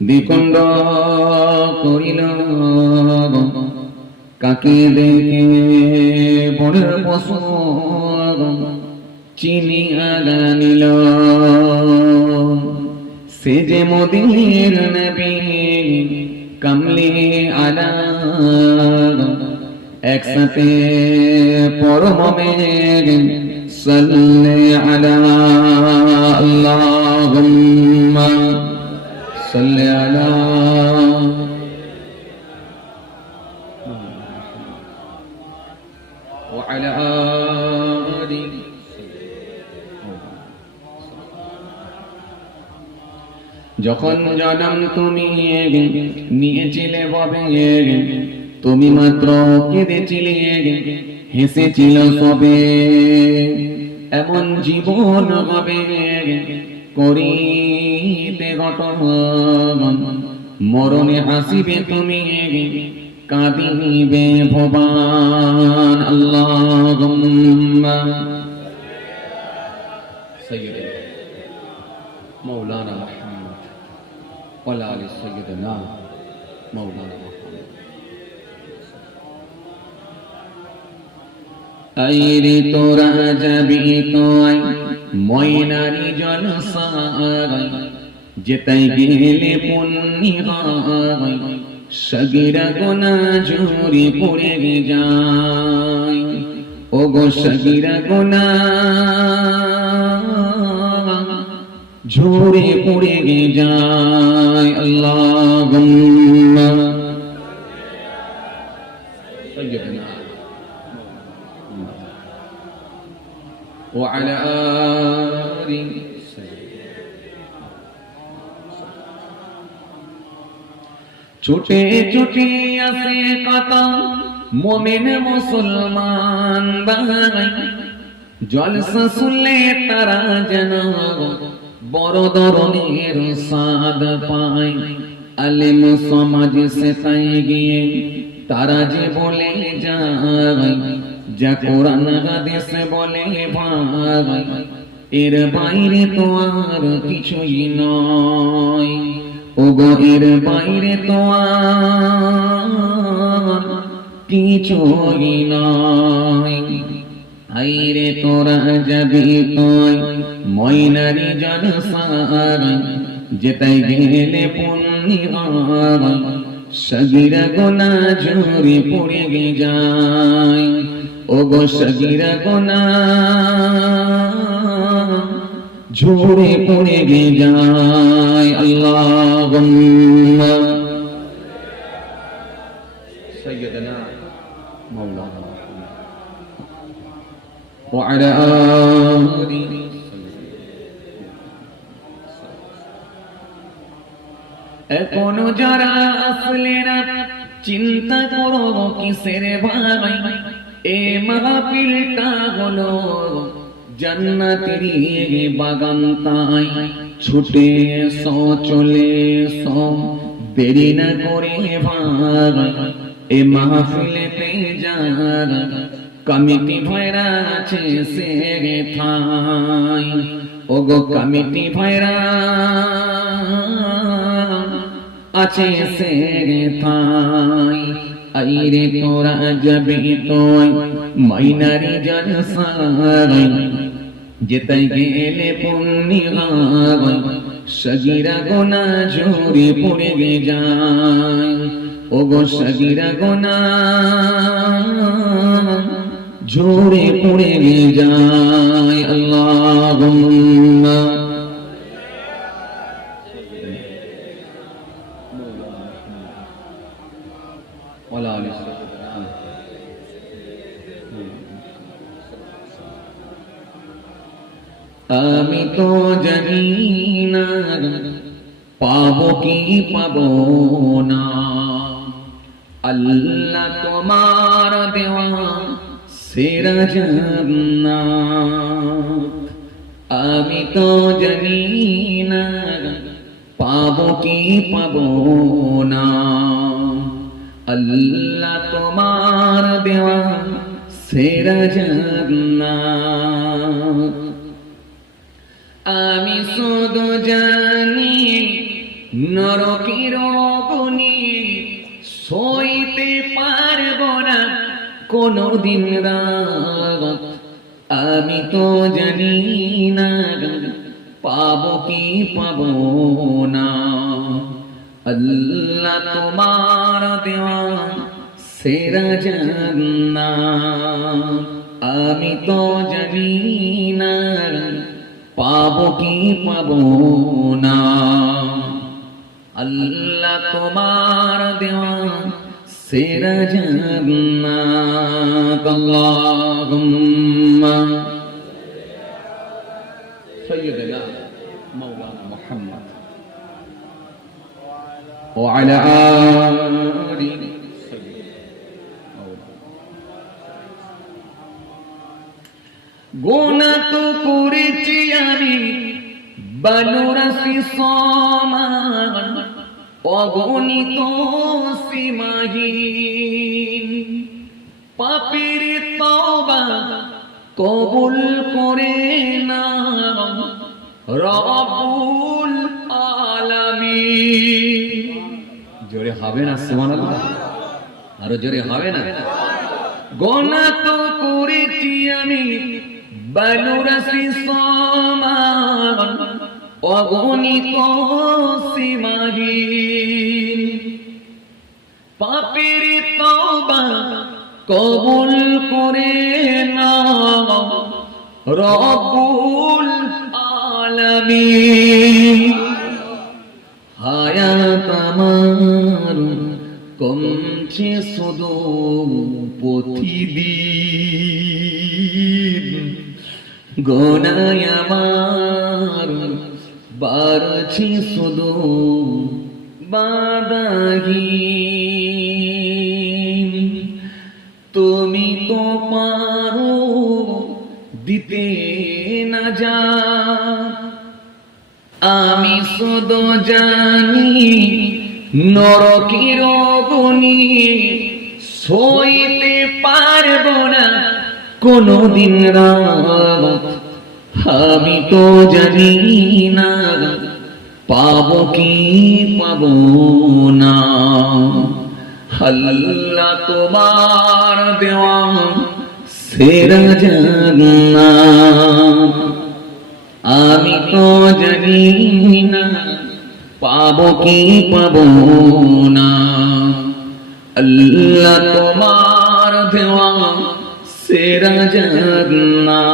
দ্বিখণ্ড করিল কাকে দেখে বনের পশু চিনিয়া গানিল সে যে মোদের নবী কামলি আলা একসাথে পরমে সাল্লি আলা আল্লাহুম্মা সাল্লি আলা ওয়া আলা আলি যখন জন্ম তুমি নিয়েছিলে ববে তুমি মাত্র কেঁদেছিলে হেসেছিল সবে এমন জীবন হবে করিতে ঘটন মরণে হাসিবে তুমি কাঁদিবে ভবান আল্লাহুম্মা সাইয়্যিদিনা মাওলানা মুহাম্মদ ওয়া আলি সাইয়্যিদিনা মাওলানা মুহাম্মদ আইরে তোরা যাবি তো আই ময়নারি জলসা যেতাই গেলে পুণ্যি হয় সগীরা গুনাহ ঝরে পড়ে যায় ও গো সগীরা গুনাহ ঝরে পড়ে যায় আল্লাহুম্মা সাইয়্যিদিনা ওয়া আলা আলি ছুটে ছুটে আসে কত মুমিন মুসলমান ভাই জলসা শুনলে তারা যেন বড় ধরনের সাদ পায় আলেম সমাজ সে তাই গিয়ে তারা যে বলে যায় যা কোরআন হাদিস বলে ভাই এর বাইরে তো আর কিছুই নয় ওগো এর বাইরে তো আর কিছুই নয় আইরে তোরা যাবি তুই ময়নারি জলসার যেতাই গেলে পুণ্যি হয় সগীরা গুনাহ ঝরে পড়ে যায় ওগো সগীরা গুনাহ ঝরে পড়ে যায় আল্লাহুম্মা সাইয়্যিদিনা মাওলানা ওয়া আলা আলি এখনো যারা আসলে না চিন্তা করো কিসের ভাই এ মাহফিলটা হলো জান্নাতেরই বাগান তাই ছুটে এসো চলে এসো দেরি না করে ভাই এ মাহফিলেতে যারা কমিটি ভাইরা আছে সে থাই ওগো কমিটি ভাইরা আছে সে থাই আইরে তোরা যাবি তুই ময়নারি জলসার যেতাই গেলে পুণ্যি হয় সগীরা গুনাহ ঝরে পড়ে যায় ওগো সগীরা গুনাহ ঝরে পড়ে যায় আল্লাহুম্মা ওয়া আলি আমি তো জানি না পাবো কি পাবো না আল্লাহ তোমার দেওয়া সেরা জান্নাত আমি তো জানি না পাবো কি পাবো না আল্লাহ তোমার দেওয়া সেরা জান্নাত আমি শুধু জানি নরকের অগ্নি সইতে পারবো না কোনদিন রাত, আমি তো জানি না পাবো কি পাবো না। আল্লাহ তোমার দেওয়া সেরা জান্নাত, আমি তো জানি না পাবো কি পাবো না। আল্লাহ তোমার দেওয়া সেরা জান্নাত। আল্লাহুম্মা সাইয়্যিদিনা মাওলানা মুহাম্মদ ওয়া আলা আলি গুনাহ তো করেছি আমি বানুরাসি সমান, অগণিত সীমাহীন, পাপের তওবা কবুল করে না রব্বুল আলামিন। জোরে হবে না সুবহানাল্লাহ? আরো জোরে হবে না? গুনাহ তো করেছি আমি বানুরাসি সমান, অগণিত সীমাহীন, পাপের তওবা কবুল করে না রব্বুল আলামিন। হায়াত আমার কমছে শুধু প্রতিদিন, গুনাহ আমার বাড়ছে শুধু বাধাহীন। তুমি তো পারো দিতে না যা, আমি শুধু জানি নরকের অগ্নি সইতে পারবো না কোনদিন রাত, আমি তো জানি না পাবো কি পাবো না। আল্লাহ তোমার দেওয়া সেরা জান্নাত, আমি তো জানি না পাবো কি পাবো না। আল্লাহ তোমার দেওয়া সেরা জান্নাত।